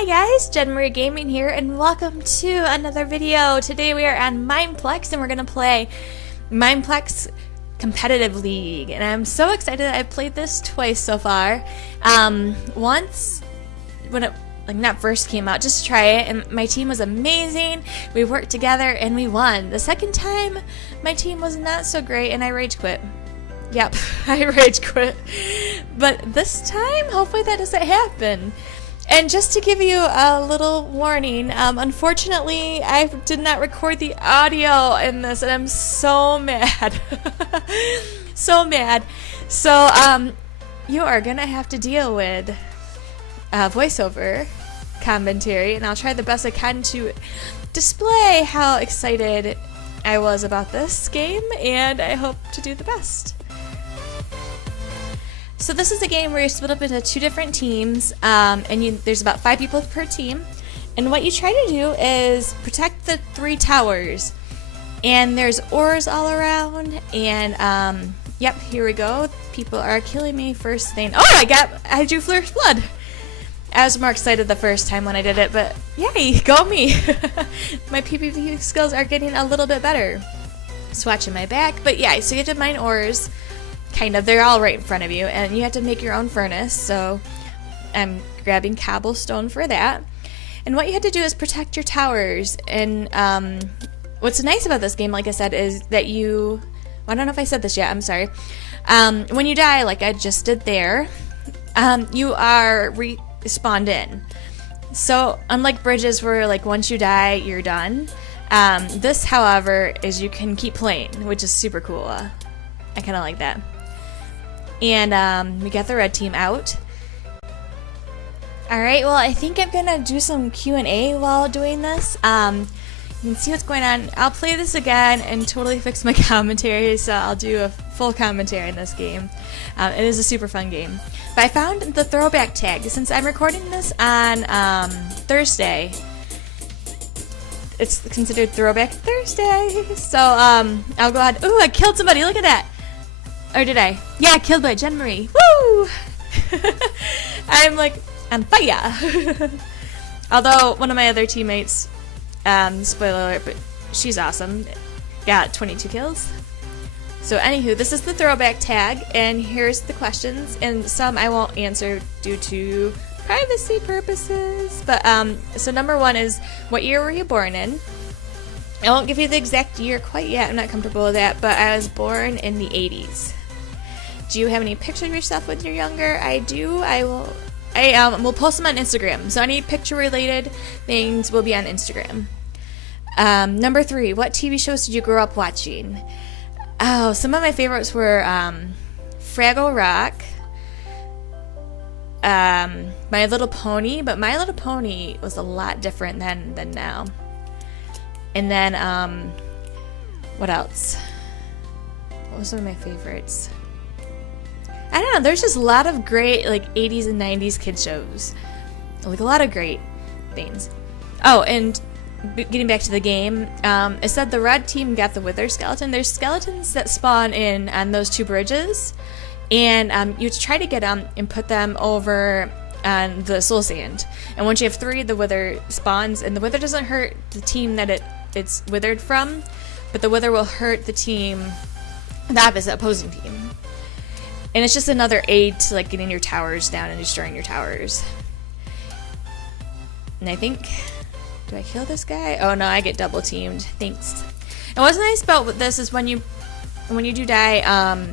Hi guys, JenMarie Gaming here, and welcome to another video. Today we are on Mineplex, and we're gonna play Mineplex Competitive League, and I'm so excited. I've played this twice so far. Once when it not first came out, just to try it, and my team was amazing. We worked together and we won. The second time, my team was not so great, and I rage quit. Yep, I rage quit. But this time, hopefully that doesn't happen. And just to give you a little warning, unfortunately, I did not record the audio in this, and I'm so mad. So mad. So, you are gonna have to deal with voiceover commentary, and I'll try the best I can to display how excited I was about this game, and I hope to do the best. So this is a game where you're split up into two different teams, and there's about 5 people per team. And what you try to do is protect the 3 towers. And there's ores all around, and yep, here we go. People are killing me first thing. Oh, I drew Flourish Blood. I was more excited the first time when I did it, but yay, go me. My PvP skills are getting a little bit better. Just watching my back, but yeah, so you have to mine ores. Kind of, they're all right in front of you, and you have to make your own furnace, so I'm grabbing cobblestone for that. And what you have to do is protect your towers, and what's nice about this game, like I said, is that well, I don't know if I said this yet, I'm sorry. When you die, like I just did there, you are respawned in. So unlike bridges where like once you die, you're done, this, however, is you can keep playing, which is super cool. I kind of like that. And we got the red team out. Alright, well, I think I'm gonna do some Q&A while doing this. You can see what's going on. I'll play this again and totally fix my commentary, so I'll do a full commentary in this game. It is a super fun game. But I found the throwback tag. Since I'm recording this on Thursday, it's considered Throwback Thursday. So I'll go ahead. Ooh, I killed somebody. Look at that. Or did I? Yeah, killed by JenMarie. Woo! I'm like on fire. Although one of my other teammates, spoiler alert, but she's awesome, got 22 kills. So anywho, this is the throwback tag, and here's the questions, and some I won't answer due to privacy purposes. But so number 1 is, what year were you born in? I won't give you the exact year quite yet, I'm not comfortable with that, but I was born in the 80s. Do you have any pictures of yourself when you're younger? I do. We'll post them on Instagram, so any picture related things will be on Instagram. Number 3, what TV shows did you grow up watching? Oh, some of my favorites were Fraggle Rock, My Little Pony, but My Little Pony was a lot different than now. And then, what else? What was one of my favorites? I don't know, there's just a lot of great, like, 80s and 90s kid shows. Like, a lot of great things. Oh, and getting back to the game, it said the red team got the Wither skeleton. There's skeletons that spawn in on those 2 bridges, and you try to get them and put them over on the soul sand. And once you have 3, the Wither spawns, and the Wither doesn't hurt the team that it's withered from, but the Wither will hurt the opposite opposing team. And it's just another aid to like getting your towers down and destroying your towers. And I think, do I kill this guy? Oh no, I get double teamed. Thanks. And what's nice about this is when you do die,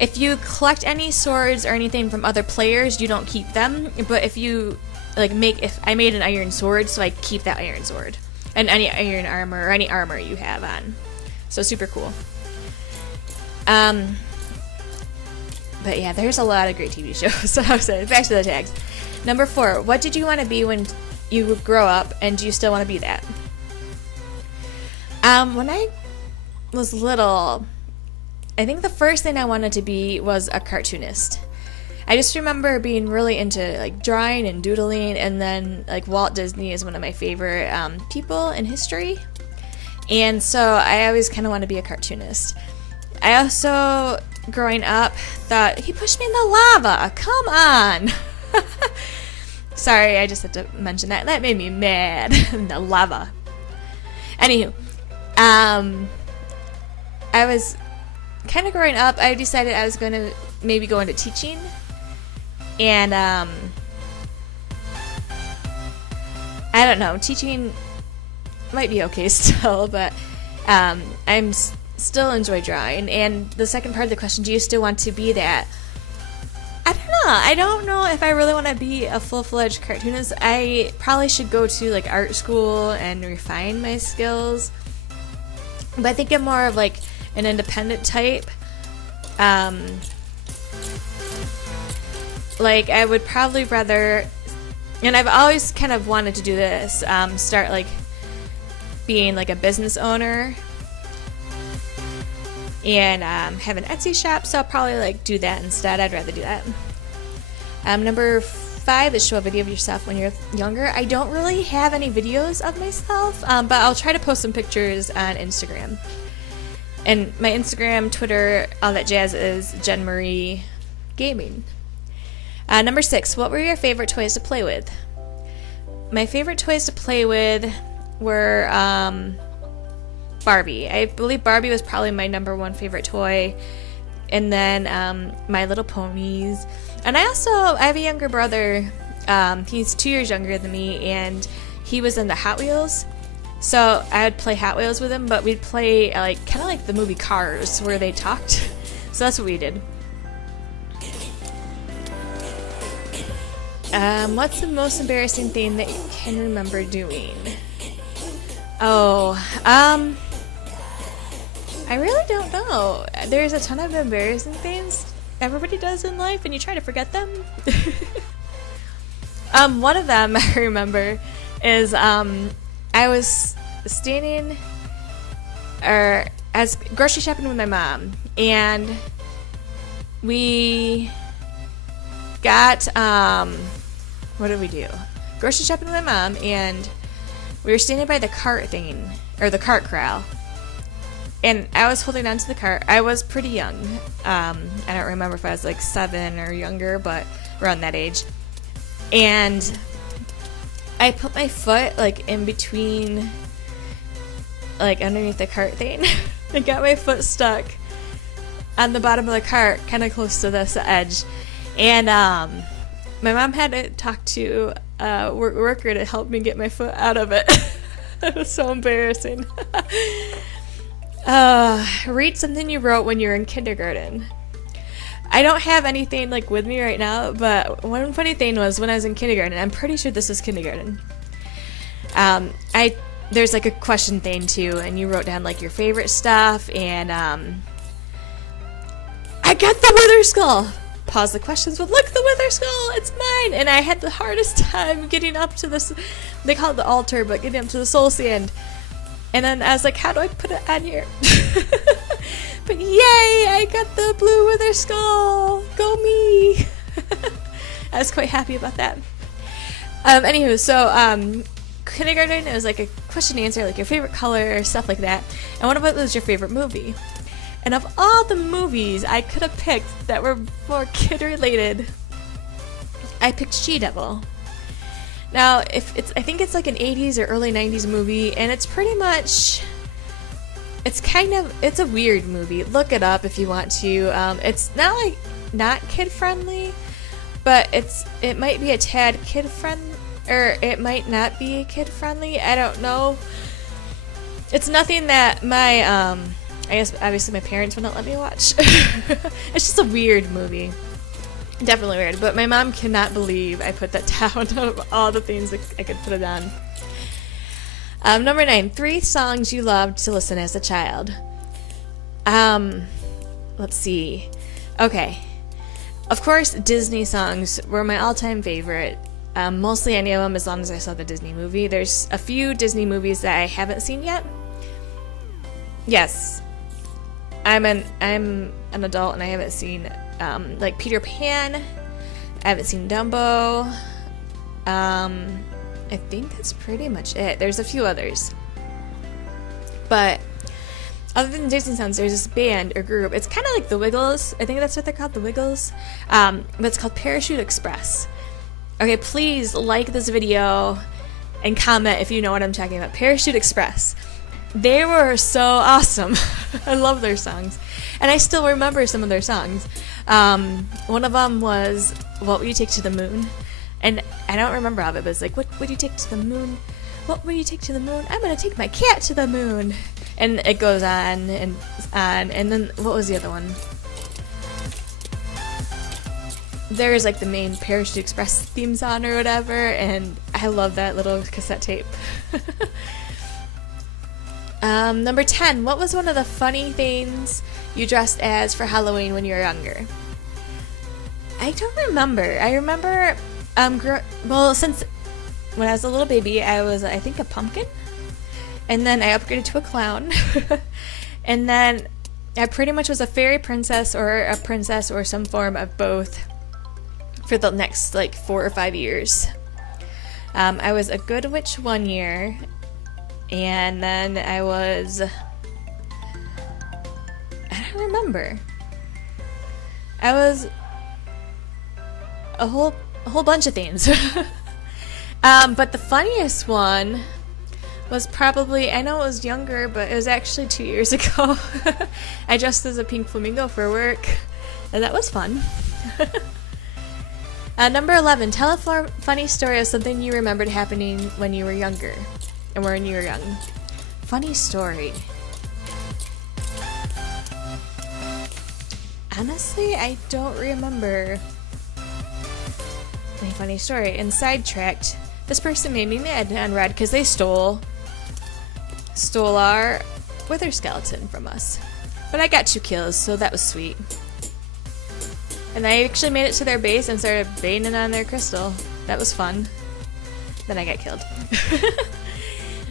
if you collect any swords or anything from other players, you don't keep them. But if you if I made an iron sword, so I keep that iron sword. And any iron armor or any armor you have on. So super cool. But yeah, there's a lot of great TV shows. So I was saying, back to the tags. Number 4, what did you want to be when you grow up, and do you still want to be that? When I was little, I think the first thing I wanted to be was a cartoonist. I just remember being really into like drawing and doodling, and then like Walt Disney is one of my favorite people in history, and so I always kind of want to be a cartoonist. I also, growing up, thought, he pushed me in the lava, come on. Sorry, I just had to mention that. That made me mad. The lava. Anywho, I was kind of growing up. I decided I was going to maybe go into teaching, and I don't know. Teaching might be okay still, but I'm still enjoy drawing. And the second part of the question: do you still want to be that? I don't know. I don't know if I really want to be a full-fledged cartoonist. I probably should go to like art school and refine my skills. But I think I'm more of like an independent type. Like I would probably rather, and I've always kind of wanted to do this, start like being like a business owner and have an Etsy shop, so I'll probably like do that instead. I'd rather do that. Number 5 is show a video of yourself when you're younger. I don't really have any videos of myself, but I'll try to post some pictures on Instagram. And my Instagram, Twitter, all that jazz is JenMarie Gaming. Number 6, what were your favorite toys to play with? My favorite toys to play with were Barbie. I believe Barbie was probably my number 1 favorite toy. And then My Little Ponies. And I have a younger brother. He's 2 years younger than me, and he was into Hot Wheels. So I would play Hot Wheels with him, but we'd play like kind of like the movie Cars, where they talked. So that's what we did. What's the most embarrassing thing that you can remember doing? I really don't know. There's a ton of embarrassing things everybody does in life, and you try to forget them. One of them I remember is I was standing, or I was grocery shopping with my mom, and we got what did we do? Grocery shopping with my mom, and we were standing by the cart thing, or the cart corral. And I was holding on to the cart. I was pretty young. I don't remember if I was like 7 or younger, but around that age. And I put my foot like in between, like underneath the cart thing. I got my foot stuck on the bottom of the cart, kind of close to this edge. And my mom had to talk to a worker to help me get my foot out of it. It was so embarrassing. Read something you wrote when you were in kindergarten. I don't have anything like with me right now, but one funny thing was when I was in kindergarten, I'm pretty sure this is kindergarten. There's like a question thing too, and you wrote down like your favorite stuff, and I got the wither skull. Pause the questions with, look, the wither skull, it's mine. And I had the hardest time getting up to this, they call it the altar, but getting up to the soul sand. And then I was like, how do I put it on here? But yay, I got the blue wither skull. Go me. I was quite happy about that. Anywho, so kindergarten, it was like a question and answer, like your favorite color, stuff like that. And one of it was your favorite movie. And of all the movies I could have picked that were more kid related, I picked She-Devil. Now, I think it's like an 80s or early 90s movie, and it's pretty much, it's a weird movie. Look it up if you want to. It's not kid friendly, but it might be a tad kid friendly, or it might not be kid friendly. I don't know. It's nothing that my, I guess obviously my parents would not let me watch. It's just a weird movie. Definitely weird, but my mom cannot believe I put that down of all the things that I could put it on. Number 9, 3 songs you loved to listen as a child. Let's see. Okay. Of course, Disney songs were my all-time favorite. Mostly any of them as long as I saw the Disney movie. There's a few Disney movies that I haven't seen yet. Yes. I'm an adult and I haven't seen like Peter Pan. I haven't seen Dumbo. I think that's pretty much it. There's a few others. But other than Disney songs, there's this band or group. It's kind of like the Wiggles. I think that's what they're called, the Wiggles. But it's called Parachute Express. Okay, please like this video and comment if you know what I'm talking about. Parachute Express. They were so awesome. I love their songs. And I still remember some of their songs. One of them was, "What Will You Take to the Moon?" And I don't remember all of it, but it's like, "What would you take to the moon? What will you take to the moon? I'm gonna take my cat to the moon." And it goes on and on. And then, what was the other one? There's like the main Parachute Express theme song or whatever, and I love that little cassette tape. Number 10, what was one of the funny things you dressed as for Halloween when you were younger? I don't remember. I remember, well, since when I was a little baby, I was, I think, a pumpkin, and then I upgraded to a clown, and then I pretty much was a fairy princess or a princess or some form of both for the next like 4 or 5 years. I was a good witch one year, and then I was, I don't remember. I was a whole bunch of things. But the funniest one was probably, I know it was younger, but it was actually 2 years ago. I dressed as a pink flamingo for work, and that was fun. Number 11, tell a funny story of something you remembered happening when you were younger, and when you were young. Funny story. Honestly, I don't remember any funny story. And sidetracked, this person made me mad on Red because they stole our wither skeleton from us. But I got 2 kills, so that was sweet. And I actually made it to their base and started baiting on their crystal. That was fun. Then I got killed.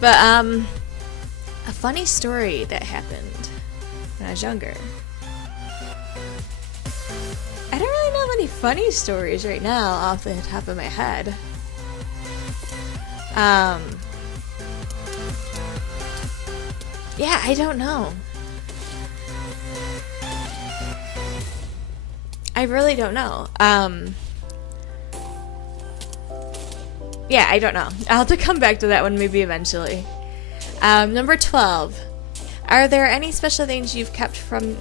But, a funny story that happened when I was younger. I don't really know any funny stories right now off the top of my head. Yeah, I don't know. I really don't know. Yeah, I don't know. I'll have to come back to that one maybe eventually. Number 12. Are there any special things you've kept from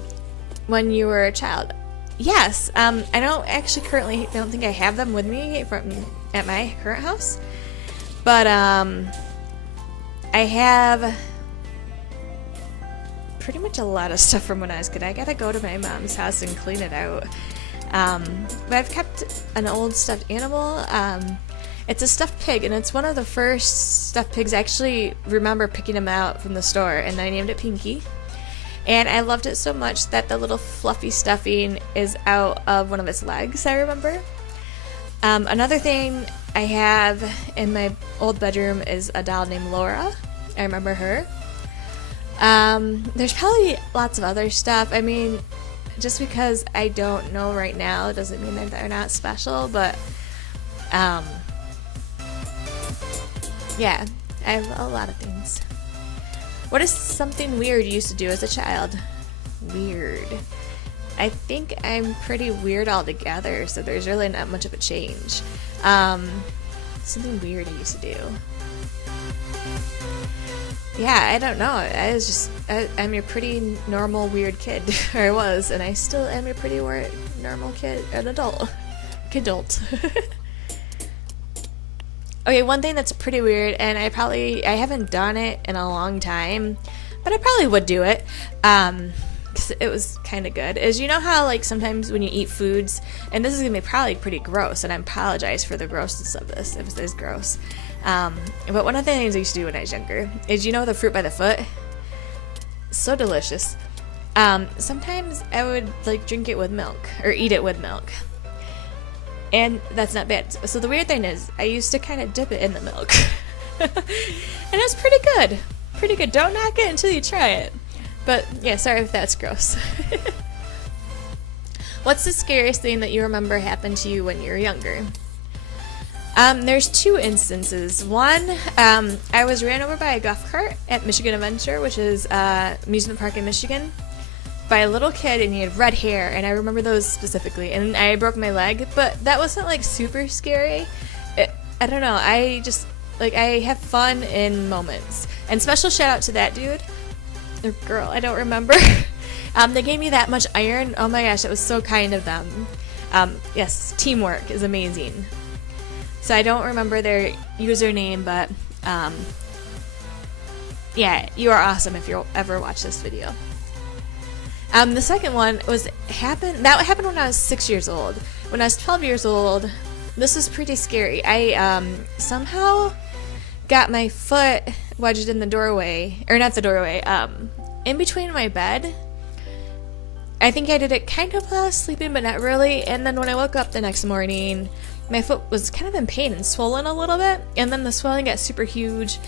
when you were a child? Yes. I don't actually currently, I don't think I have them with me at my current house. But, I have pretty much a lot of stuff from when I was a kid. I gotta go to my mom's house and clean it out. But I've kept an old stuffed animal. It's a stuffed pig, and it's one of the first stuffed pigs. I actually remember picking him out from the store, and I named it Pinky. And I loved it so much that the little fluffy stuffing is out of one of its legs, I remember. Another thing I have in my old bedroom is a doll named Laura. I remember her. There's probably lots of other stuff. I mean, just because I don't know right now doesn't mean that they're not special, but yeah, I have a lot of things. What is something weird you used to do as a child? Weird. I think I'm pretty weird altogether, so there's really not much of a change. Something weird I used to do. Yeah, I don't know. I'm a pretty normal weird kid, or I was, and I still am a pretty normal kid, an adult. Kidult. Okay, one thing that's pretty weird, and I haven't done it in a long time, but I probably would do it, because it was kind of good, is you know how, like, sometimes when you eat foods, and this is going to be probably pretty gross, and I apologize for the grossness of this, if it is gross, but one of the things I used to do when I was younger is, you know, the fruit by the foot? So delicious. Sometimes I would, like, drink it with milk, or eat it with milk. And that's not bad. So the weird thing is, I used to kind of dip it in the milk. And it was pretty good. Pretty good. Don't knock it until you try it. But, yeah, sorry if that's gross. What's the scariest thing that you remember happened to you when you were younger? There's 2 instances. One, I was ran over by a golf cart at Michigan Adventure, which is an amusement park in Michigan, by a little kid, and he had red hair, and I remember those specifically. And I broke my leg, but that wasn't like super scary. I don't know. I just like I have fun in moments. And special shout out to that dude or girl, I don't remember. They gave me that much iron. Oh my gosh, that was so kind of them. Yes, teamwork is amazing. So I don't remember their username, but yeah, you are awesome if you'll ever watch this video. The second one happened when I was 6 years old. When I was 12 years old, this was pretty scary. I somehow got my foot wedged in the doorway, or not the doorway, in between my bed. I think I did it kind of while I was sleeping, but not really. And then when I woke up the next morning, my foot was kind of in pain and swollen a little bit. And then the swelling got super huge,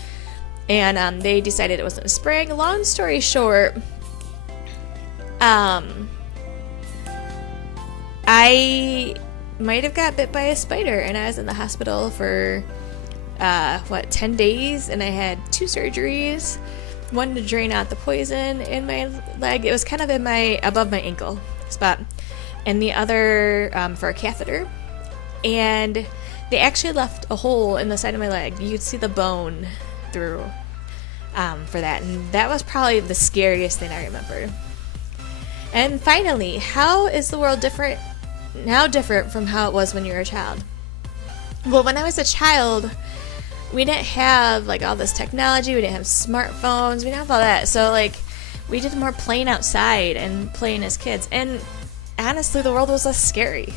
and they decided it wasn't a sprain. Long story short, I might have got bit by a spider, and I was in the hospital for 10 days, and I had 2 surgeries. One to drain out the poison in my leg. It was kind of in above my ankle spot, and the other for a catheter. And they actually left a hole in the side of my leg. You could see the bone through for that, and that was probably the scariest thing I remember. And finally, how is the world different from how it was when you were a child? Well, when I was a child, we didn't have like all this technology. We didn't have smartphones. We didn't have all that. So like we did more playing outside and playing as kids. And honestly, the world was less scary.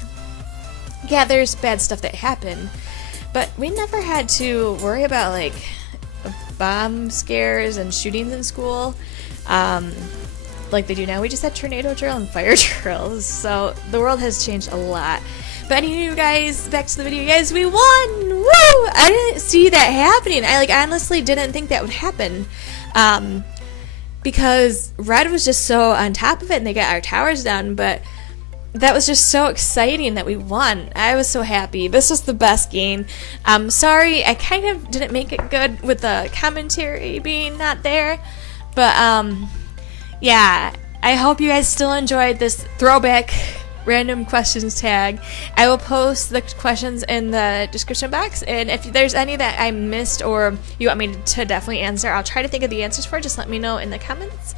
Yeah, there's bad stuff that happened, but we never had to worry about like bomb scares and shootings in school like they do now. We just had tornado drill and fire drills. So the world has changed a lot. But anyway, guys, back to the video. Guys, we won! Woo! I didn't see that happening. I honestly didn't think that would happen. Because Red was just so on top of it, and they got our towers down, but that was just so exciting that we won. I was so happy. This was the best game. Sorry, I kind of didn't make it good with the commentary being not there. But, yeah, I hope you guys still enjoyed this throwback random questions tag. I will post the questions in the description box, and if there's any that I missed or you want me to definitely answer, I'll try to think of the answers for. Just let me know in the comments.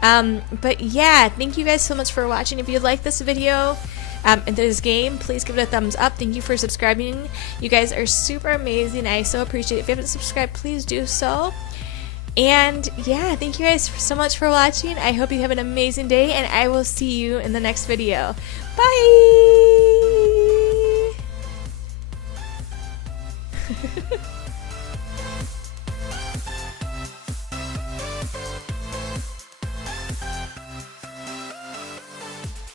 But yeah, thank you guys so much for watching. If you like this video and this game, please give it a thumbs up. Thank you for subscribing. You guys are super amazing. I so appreciate it. If you haven't subscribed, please do so. And yeah, thank you guys so much for watching. I hope you have an amazing day, and I will see you in the next video. Bye!